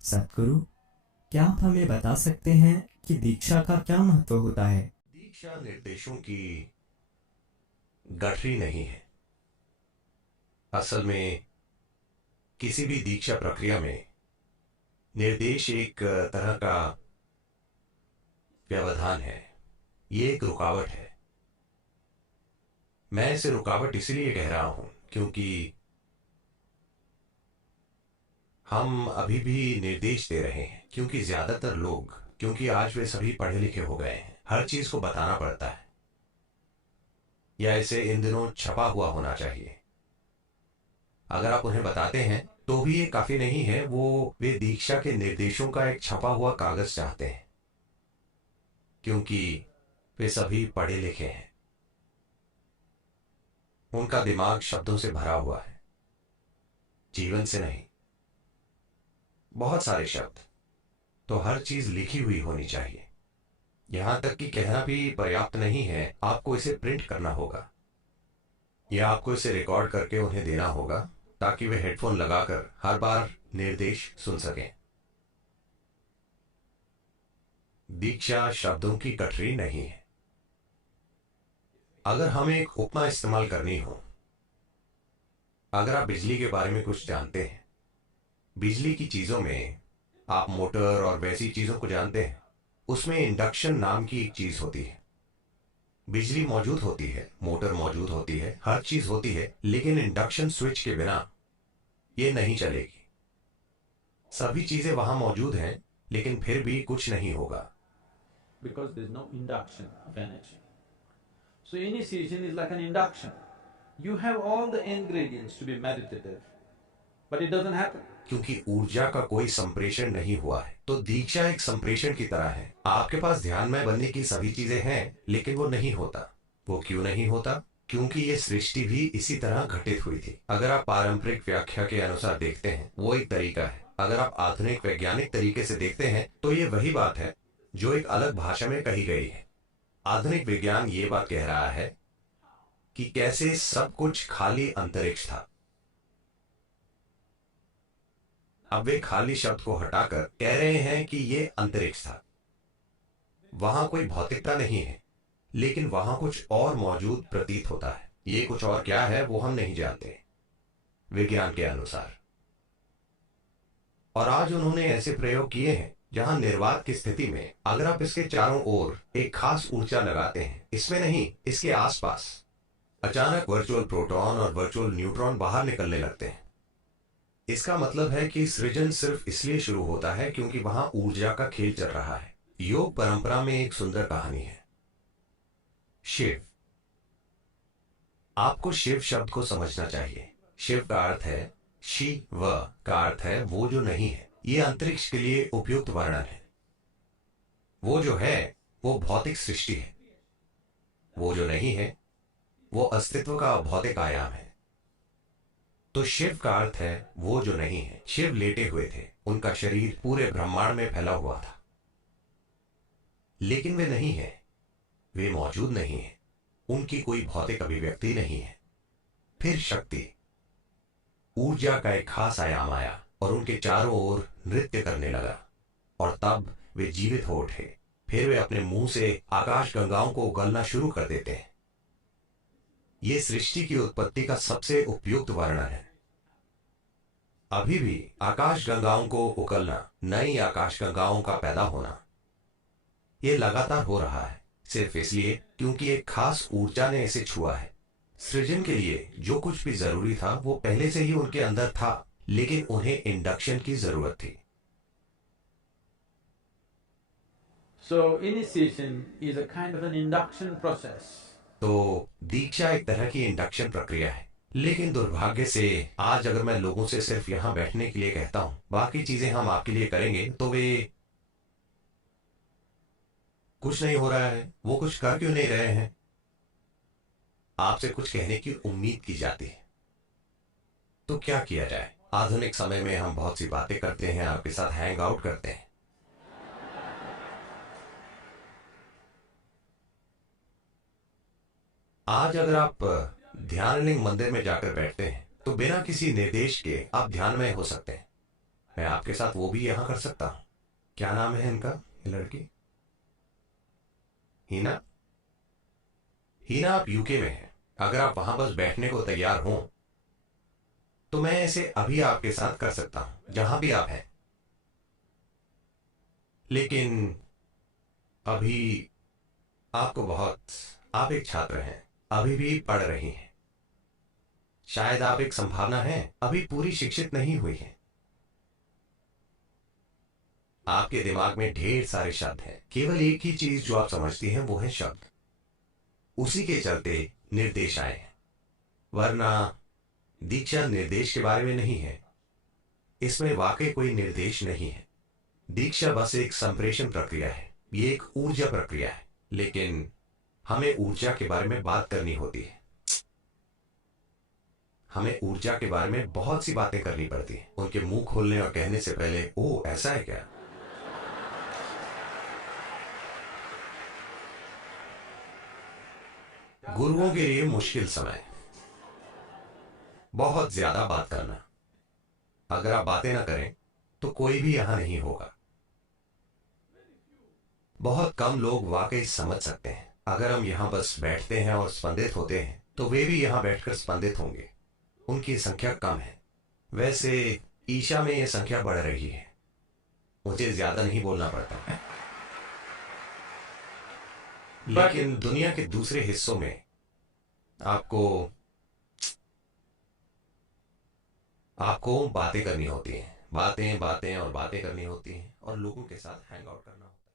सतगुरु, क्या आप हमें बता सकते हैं कि दीक्षा का क्या महत्व होता है? दीक्षा निर्देशों की गठरी नहीं है। असल में किसी भी दीक्षा प्रक्रिया में निर्देश एक तरह का व्यवधान है। ये एक रुकावट है। मैं इसे रुकावट इसलिए कह रहा हूं क्योंकि हम अभी भी निर्देश दे रहे हैं, क्योंकि ज्यादातर लोग, क्योंकि आज वे सभी पढ़े लिखे हो गए हैं, हर चीज को बताना पड़ता है, या इसे इन दिनों छपा हुआ होना चाहिए। अगर आप उन्हें बताते हैं तो भी ये काफी नहीं है। वे दीक्षा के निर्देशों का एक छपा हुआ कागज चाहते हैं, क्योंकि वे सभी पढ़े लिखे हैं। उनका दिमाग शब्दों से भरा हुआ है, जीवन से नहीं। बहुत सारे शब्द। तो हर चीज लिखी हुई होनी चाहिए। यहां तक कि कहना भी पर्याप्त नहीं है, आपको इसे प्रिंट करना होगा, या आपको इसे रिकॉर्ड करके उन्हें देना होगा, ताकि वे हेडफोन लगाकर हर बार निर्देश सुन सकें। दीक्षा शब्दों की गठरी नहीं है। अगर हमें एक उपमा इस्तेमाल करनी हो, अगर आप बिजली के बारे में कुछ जानते हैं, बिजली की चीजों में आप मोटर और वैसी चीजों को जानते हैं, उसमें इंडक्शन नाम की एक चीज होती है। बिजली मौजूद होती है, मोटर मौजूद होती है, हर चीज होती है, लेकिन इंडक्शन स्विच के बिना ये नहीं चलेगी। सभी चीजें वहां मौजूद हैं, लेकिन फिर भी कुछ नहीं होगा। because there is no induction of energy. So initiation is like an induction. You have all the ingredients to be meditative, but it doesn't happen. क्योंकि ऊर्जा का कोई संप्रेषण नहीं हुआ है, तो दीक्षा एक संप्रेषण की तरह है। आपके पास ध्यानमय बनने की सभी चीजें हैं, लेकिन वो नहीं होता। वो क्यों नहीं होता? क्योंकि ये सृष्टि भी इसी तरह घटित हुई थी। अगर आप पारंपरिक व्याख्या के अनुसार देखते हैं, वो एक तरीका है। अगर आप आधुनिक वैज्ञानिक तरीके से देखते हैं, तो ये वही बात है जो एक अलग भाषा में कही गई है। आधुनिक विज्ञान ये बात कह रहा है कि कैसे सब कुछ खाली अंतरिक्ष था। अब वे खाली शब्द को हटाकर कह रहे हैं कि ये अंतरिक्ष था। वहां कोई भौतिकता नहीं है, लेकिन वहां कुछ और मौजूद प्रतीत होता है। ये कुछ और क्या है वो हम नहीं जानते, विज्ञान के अनुसार। और आज उन्होंने ऐसे प्रयोग किए हैं जहां निर्वात की स्थिति में अगर आप इसके चारों ओर एक खास ऊर्जा लगाते हैं, इसमें नहीं, इसके आसपास, अचानक वर्चुअल प्रोटॉन और वर्चुअल न्यूट्रॉन बाहर निकलने लगते हैं। इसका मतलब है कि सृजन सिर्फ इसलिए शुरू होता है क्योंकि वहां ऊर्जा का खेल चल रहा है। योग परंपरा में एक सुंदर कहानी है। शिव। आपको शिव शब्द को समझना चाहिए। शिव का अर्थ है शिव, का अर्थ है वो जो नहीं है। ये अंतरिक्ष के लिए उपयुक्त वर्णन है। वो जो है वो भौतिक सृष्टि है। वो जो नहीं है वो अस्तित्व का भौतिक आयाम है। तो शिव का अर्थ है वो जो नहीं है। शिव लेटे हुए थे, उनका शरीर पूरे ब्रह्मांड में फैला हुआ था, लेकिन वे नहीं है, वे मौजूद नहीं है, उनकी कोई भौतिक अभिव्यक्ति नहीं है। फिर शक्ति, ऊर्जा का एक खास आयाम आया और उनके चारों ओर नृत्य करने लगा, और तब वे जीवित हो उठे। फिर वे अपने मुंह से आकाश गंगाओं को उगलना शुरू कर देते हैं। ये सृष्टि की उत्पत्ति का सबसे उपयुक्त वर्णन है। अभी भी आकाश गंगाओं को उगलना, नई आकाश गंगाओं का पैदा होना, ये लगातार हो रहा है, सिर्फ इसलिए क्योंकि एक खास ऊर्जा ने इसे छुआ है। सृजन के लिए जो कुछ भी जरूरी था वो पहले से ही उनके अंदर था, लेकिन उन्हें इंडक्शन की जरूरत थी। So initiation is a kind of an induction process. तो दीक्षा एक तरह की इंडक्शन प्रक्रिया है। लेकिन दुर्भाग्य से आज अगर मैं लोगों से सिर्फ यहां बैठने के लिए कहता हूं, बाकी चीजें हम आपके लिए करेंगे, तो वे कुछ नहीं हो रहा है। वो कुछ कर क्यों नहीं रहे हैं? आपसे कुछ कहने की उम्मीद की जाती है। तो क्या किया जाए? आधुनिक समय में हम बहुत सी बातें करते हैं, आपके साथ हैंग आउट करते हैं। आज अगर आप ध्यानलिंग मंदिर में जाकर बैठते हैं, तो बिना किसी निर्देश के आप ध्यान में हो सकते हैं। मैं आपके साथ वो भी यहां कर सकता हूं। क्या नाम है इनका, ये लड़की? हीना। हीना, आप यूके में हैं। अगर आप वहां बस बैठने को तैयार हों तो मैं इसे अभी आपके साथ कर सकता हूं, जहां भी आप हैं। लेकिन अभी आपको बहुत, आप एक छात्र हैं, अभी भी पढ़ रही हैं। शायद आप एक संभावना है, अभी पूरी शिक्षित नहीं हुई हैं। आपके दिमाग में ढेर सारे शब्द हैं, केवल एक ही चीज जो आप समझती हैं वो है शब्द। उसी के चलते निर्देश आए हैं, वरना दीक्षा निर्देश के बारे में नहीं है। इसमें वाकई कोई निर्देश नहीं है। दीक्षा बस एक संप्रेषण प्रक्रिया है, ये एक ऊर्जा प्रक्रिया है। लेकिन हमें ऊर्जा के बारे में बात करनी होती है। हमें ऊर्जा के बारे में बहुत सी बातें करनी पड़ती हैं, उनके मुंह खोलने और कहने से पहले, ओ ऐसा है क्या? गुरुओं के लिए मुश्किल समय, बहुत ज्यादा बात करना। अगर आप बातें ना करें तो कोई भी यहां नहीं होगा। बहुत कम लोग वाकई समझ सकते हैं। अगर हम यहां बस बैठते हैं और स्पंदित होते हैं तो वे भी यहां बैठकर स्पंदित होंगे। उनकी संख्या कम है। वैसे ईशा में यह संख्या बढ़ रही है, मुझे ज्यादा नहीं बोलना पड़ता। लेकिन दुनिया के दूसरे हिस्सों में आपको आपको बातें करनी होती हैं, बातें बातें और बातें करनी होती हैं, और लोगों के साथ हैंग आउट करना होता है।